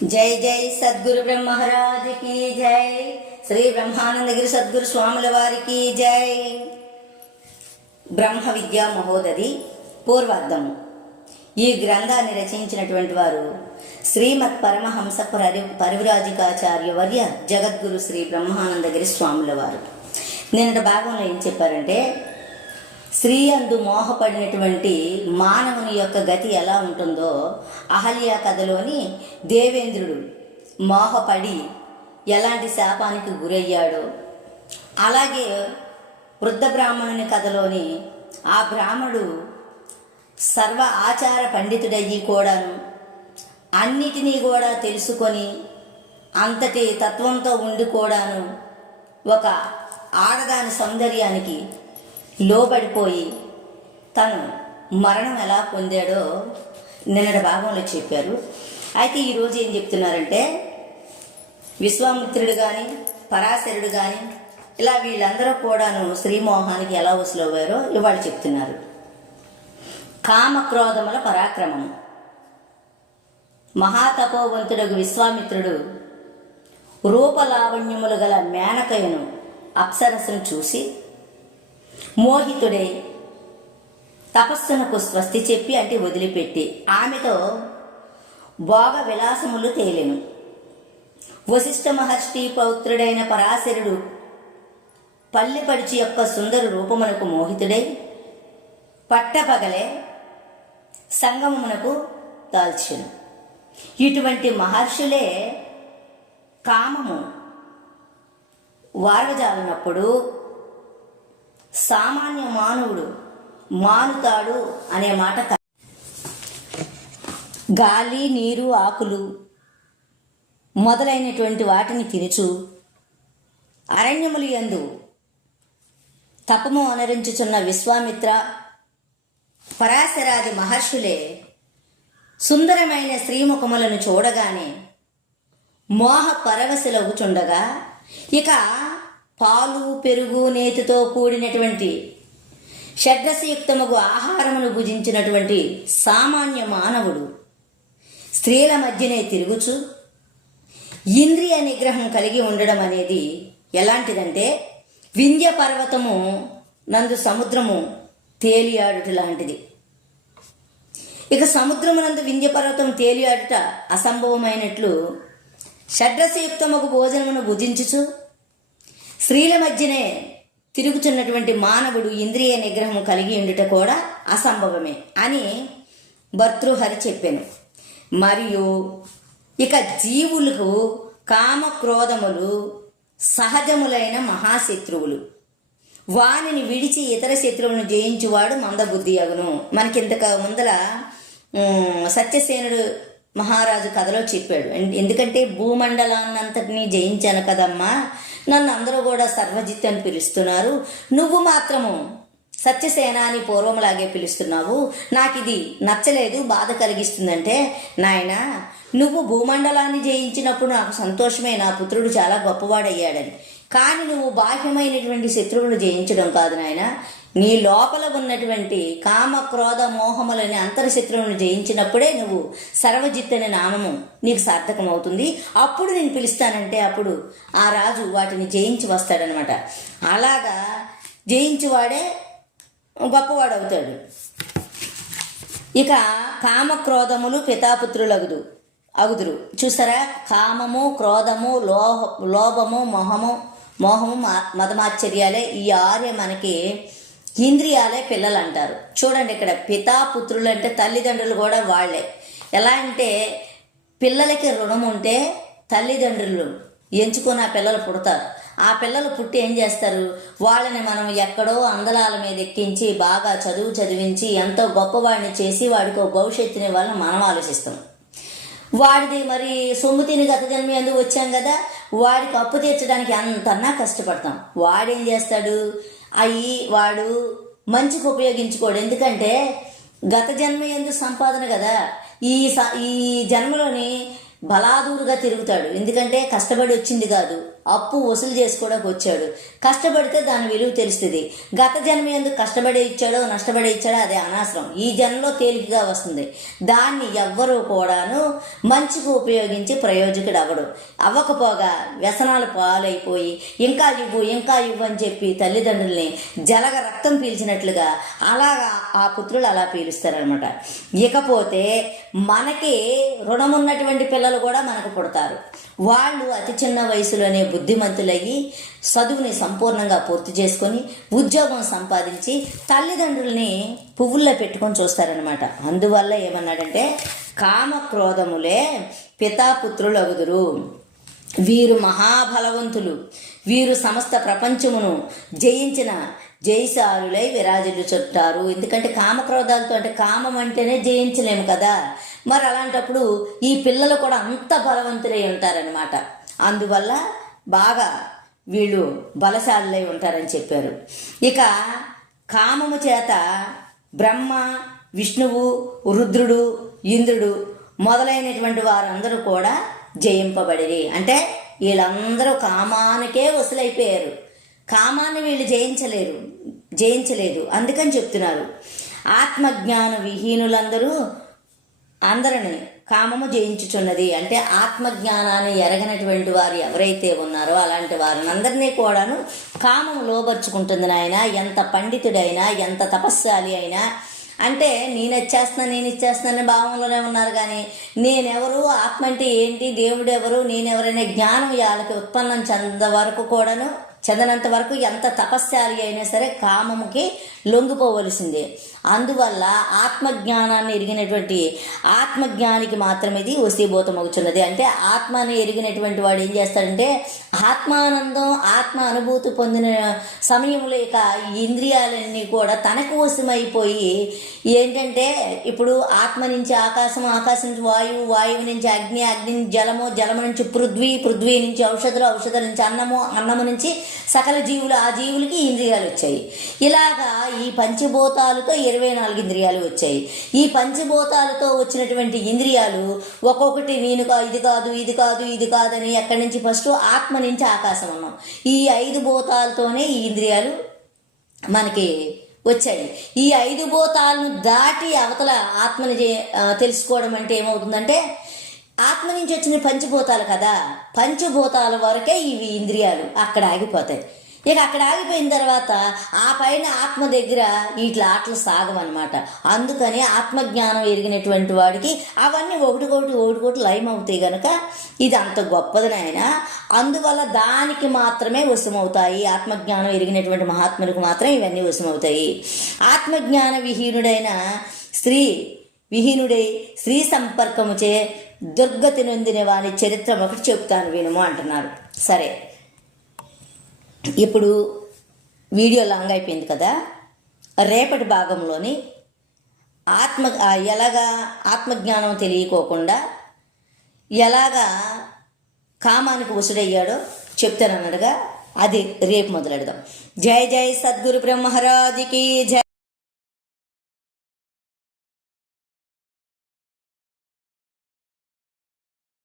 జై జై సద్గురు బ్రహ్మరాజ్ की జై. శ్రీ బ్రహ్మానందగిరి సద్గురు స్వాముల వారికి జై. బ్రహ్మ విద్యా మహోదధి పూర్వార్ధము. ఈ గ్రంథాన్ని రచించినటువంటి వారు శ్రీమద్ పరమహంస పరివ్రాజికాచార్య వర్య జగద్గురు శ్రీ బ్రహ్మానందగిరి స్వాముల వారు. నిన్నటి భాగంలో ఏం చెప్పారంటే, స్త్రీ అందు మోహపడినటువంటి మానవుని యొక్క గతి ఎలా ఉంటుందో, అహల్య కథలోని దేవేంద్రుడు మోహపడి ఎలాంటి శాపానికి గురయ్యాడో, అలాగే వృద్ధ బ్రాహ్మణుని కథలోని ఆ బ్రాహ్మణుడు సర్వ ఆచార పండితుడయ్యి కూడాను అన్నిటినీ కూడా తెలుసుకొని అంతటి తత్వంతో ఉండి కూడాను ఒక ఆడదాని సౌందర్యానికి లోబడిపోయి తను మరణం ఎలా పొందాడో నిన్నటి భాగంలో చెప్పారు. అయితే ఈరోజు ఏం చెప్తున్నారంటే, విశ్వామిత్రుడు కానీ పరాశరుడు కానీ ఇలా వీళ్ళందరూ కూడాను శ్రీమోహానికి ఎలా వసులయ్యారో ఇవాళ చెప్తున్నారు. కామక్రోధముల పరాక్రమము. మహాతపోవంతుడగు విశ్వామిత్రుడు రూపలావణ్యములు గల మేనకయను అప్సరస్సును చూసి మోహితుడే తపస్సునకు స్వస్తి చెప్పి అంటే వదిలిపెట్టి ఆమెతో భోగ విలాసములు తేలెను. వశిష్ఠ మహర్షి పౌత్రుడైన పరాశరుడు పల్లిపడిచి యొక్క సుందర రూపమునకు మోహితుడై పట్టపగలే సంగమమునకు దాల్చెను. ఇటువంటి మహర్షులే కామము వారవజాలనప్పుడు సామాన్య మానవుడు మానుతాడు అనే మాట. గాలి, నీరు, ఆకులు మొదలైనటువంటి వాటిని తినుచు అరణ్యములు యందు తపము అనరించుచున్న విశ్వామిత్ర పరాశరాది మహర్షులే సుందరమైన శ్రీముఖములను చూడగానే మోహ పరవశులగుచుండగా, ఇక పాలు, పెరుగు, నేతితో కూడినటువంటి షడ్రసయుక్తముగు ఆహారమును భుజించినటువంటి సామాన్య మానవుడు స్త్రీల మధ్యనే తిరుగుచు ఇంద్రియ నిగ్రహం కలిగి ఉండడం అనేది ఎలాంటిదంటే, వింధ్య పర్వతము నందు సముద్రము తేలియాడుట లాంటిది. ఇక సముద్రమునందు వింధ్య పర్వతం తేలియాడుట అసంభవమైనట్లు షడ్రసయుక్తముగు భోజనమును భుజించుచు స్త్రీల మధ్యనే తిరుగుతున్నటువంటి మానవుడు ఇంద్రియ నిగ్రహం కలిగి ఉండుట కూడా అసంభవమే అని భర్తృహరి చెప్పాను. మరియు ఇక జీవులకు కామక్రోధములు సహజములైన మహాశత్రువులు. వానిని విడిచి ఇతర శత్రువులను జయించువాడు మందబుద్ధి అగును. మనకింతక ముందల సత్యసేనుడు మహారాజు కథలో చెప్పాడు. ఎందుకంటే భూమండలాన్నంతటినీ జయించాను కదమ్మా, నన్ను అందరూ కూడా సర్వజిత్ అని పిలుస్తున్నారు, నువ్వు మాత్రము సత్యసేన అని పూర్వంలాగే పిలుస్తున్నావు, నాకు ఇది నచ్చలేదు, బాధ కలిగిస్తుందంటే, నాయన నువ్వు భూమండలాన్ని జయించినప్పుడు నాకు సంతోషమే, నా పుత్రుడు చాలా గొప్పవాడయ్యాడని. కానీ నువ్వు బాహ్యమైనటువంటి శత్రువులు జయించడం కాదు నాయన, నీ లోపల ఉన్నటువంటి కామ క్రోధ మోహములని అంతర్శత్రువులను జయించినప్పుడే నువ్వు సర్వజిత్ అనే నామము నీకు సార్థకమవుతుంది. అప్పుడు నేను పిలుస్తానంటే అప్పుడు ఆ రాజు వాటిని జయించి వస్తాడనమాట. అలాగా జయించువాడే గొప్పవాడు అవుతాడు. ఇక కామక్రోధములు పితాపుత్రులగుదు అగుదురు. చూసారా, కామము, క్రోధము, లోభము, మోహము మదమాశ్చర్యాలే ఈ ఆర్య మనకి ఇంద్రియాలే పిల్లలు అంటారు. చూడండి, ఇక్కడ పితాపుత్రులు అంటే తల్లిదండ్రులు కూడా వాళ్లే. ఎలా అంటే పిల్లలకి రుణం ఉంటే తల్లిదండ్రులు ఎంచుకొని ఆ పిల్లలు పుడతారు. ఆ పిల్లలు పుట్టి ఏం చేస్తారు, వాళ్ళని మనం ఎక్కడో అందలాల మీద ఎక్కించి బాగా చదివించి ఎంతో గొప్పవాడిని చేసి వాడికి భవిష్యత్తుని వాళ్ళని మనం ఆలోచిస్తాం. వాడిది మరి సొమ్ము తిని గత జన్మ ఎందుకు వచ్చాం కదా, వాడికి అప్పు తీర్చడానికి అంతన్నా కష్టపడతాం. వాడేం చేస్తాడు, వాడు మంచికి ఉపయోగించుకోడు. ఎందుకంటే గత జన్మ ఎందు సంపాదన కదా, ఈ జన్మలోని బలాదూరుగా తిరుగుతాడు. ఎందుకంటే కష్టపడి వచ్చింది కాదు, అప్పు వసూలు చేసుకోవడానికి వచ్చాడు. కష్టపడితే దాని విలువ తెలుస్తుంది. గత జన్మ ఎందుకు కష్టపడే ఇచ్చాడో నష్టపడే ఇచ్చాడో అది అనవసరం. ఈ జన్మలో తేలికగా వస్తుంది. దాన్ని ఎవ్వరూ కూడాను మంచిగా ఉపయోగించి ప్రయోజకుడు అవ్వకపోగా వ్యసనాలు పాలైపోయి ఇంకా ఇవ్వు అని చెప్పి తల్లిదండ్రుల్ని జలగ రక్తం పీల్చినట్లుగా అలాగా ఆ పుత్రులు అలా పీలుస్తారనమాట. ఇకపోతే మనకి రుణమున్నటువంటి పిల్లలు కూడా మనకు పుడతారు. వాళ్ళు అతి చిన్న వయసులోనే బుద్ధిమంతులయ్యి చదువుని సంపూర్ణంగా పూర్తి చేసుకొని ఉద్యోగం సంపాదించి తల్లిదండ్రుల్ని పువ్వుల్లో పెట్టుకొని చూస్తారనమాట. అందువల్ల ఏమన్నాడంటే కామక్రోధములే పితాపుత్రులు అగుదురు. వీరు మహాబలవంతులు. వీరు సమస్త ప్రపంచమును జయించిన జయశాలులై విరాజిల్లుచుంటారు. ఎందుకంటే కామక్రోధాలతో, అంటే కామం అంటేనే జయించలేము కదా, మరి అలాంటప్పుడు ఈ పిల్లలు కూడా అంత బలవంతులై ఉంటారనమాట. అందువల్ల బాగా వీళ్ళు బలశాలులై ఉంటారని చెప్పారు. ఇక కామము చేత బ్రహ్మ, విష్ణువు, రుద్రుడు, ఇంద్రుడు మొదలైనటువంటి వారందరూ కూడా జయింపబడిరి. వీళ్ళందరూ కామానికే వసులైపోయారు. కామాన్ని వీళ్ళు జయించలేదు. అందుకని చెప్తున్నారు ఆత్మజ్ఞాన విహీనులందరూ అందరిని కామము జయించుచున్నది. ఆత్మజ్ఞానాన్ని ఎరగనటువంటి వారు ఎవరైతే ఉన్నారో అలాంటి వారిని అందరినీ కూడాను కామము లోబర్చుకుంటుంది నాయన. ఎంత పండితుడైనా, ఎంత తపస్శాలి అయినా నేను ఇచ్చేస్తున్నాను భావంలోనే ఉన్నారు. కానీ నేనెవరు, ఆత్మ అంటే ఏంటి, దేవుడు ఎవరు, నేనెవరనే జ్ఞానం వాళ్ళకి ఉత్పన్నం చెందనంత వరకు ఎంత తపస్శాలి అయినా సరే కామముకి లొంగిపోవలసిందే. అందువల్ల ఆత్మజ్ఞానాన్ని ఎరిగినటువంటి ఆత్మజ్ఞానికి మాత్రమే ఇది వశీభూతమవుతున్నది. ఆత్మని ఎరిగినటువంటి వాడు ఏం చేస్తాడంటే ఆత్మానందం, ఆత్మ అనుభూతి పొందిన సమయంలో ఇక ఇంద్రియాలన్నీ కూడా తనకు వశమైపోయి ఇప్పుడు ఆత్మ నుంచి ఆకాశం, ఆకాశం నుంచి వాయువు, వాయువు నుంచి అగ్ని, అగ్ని నుంచి జలము, జలము నుంచి పృథ్వీ, పృథ్వీ నుంచి ఔషధులు, ఔషధం నుంచి అన్నము, అన్నము నుంచి సకల జీవులు, ఆ జీవులకి ఇంద్రియాలు వచ్చాయి. ఇలాగా ఈ పంచభూతాలతో 24 ఇంద్రియాలు వచ్చాయి. ఈ పంచభూతాలతో వచ్చినటువంటి ఇంద్రియాలు ఒక్కొక్కటి నేను ఇది కాదని ఎక్కడి నుంచి ఫస్ట్ ఆత్మ నుంచి ఆకాశం ఉన్నాం. ఈ 5 భూతాలతోనే ఈ ఇంద్రియాలు మనకి వచ్చాయి. ఈ 5 భూతాలను దాటి అవతల ఆత్మని తెలుసుకోవడం ఏమవుతుందంటే ఆత్మ నుంచి వచ్చిన పంచభూతాలు కదా, పంచభూతాల వరకే ఇవి ఇంద్రియాలు అక్కడ ఆగిపోతాయి. ఇక అక్కడ ఆగిపోయిన తర్వాత ఆ పైన ఆత్మ దగ్గర వీటి ఆటలు సాగవన్నమాట. అందుకని ఆత్మజ్ఞానం ఎరిగినటువంటి వాడికి అవన్నీ ఒకటికోటి లయం అవుతాయి కనుక ఇది అంత గొప్పది నాయన. అందువల్ల దానికి మాత్రమే వశమవుతాయి. ఆత్మజ్ఞానం ఎరిగినటువంటి మహాత్ములకు మాత్రం ఇవన్నీ వశమవుతాయి. ఆత్మజ్ఞాన విహీనుడై స్త్రీ సంపర్కముచే దుర్గతి నొందిన వారి చరిత్ర ఒకటి చెప్తాను వినుము అంటున్నారు. సరే, ఇప్పుడు వీడియో లాంగ్ అయిపోయింది కదా, రేపటి భాగంలోని ఎలాగా ఆత్మజ్ఞానం తెలియకోకుండా ఎలాగా కామానికి వసుడయ్యాడో చెప్తానన్నట్టుగా అది రేపు మొదలెడదాం. జై జై సద్గురు బ్రహ్మరాజుకి జై.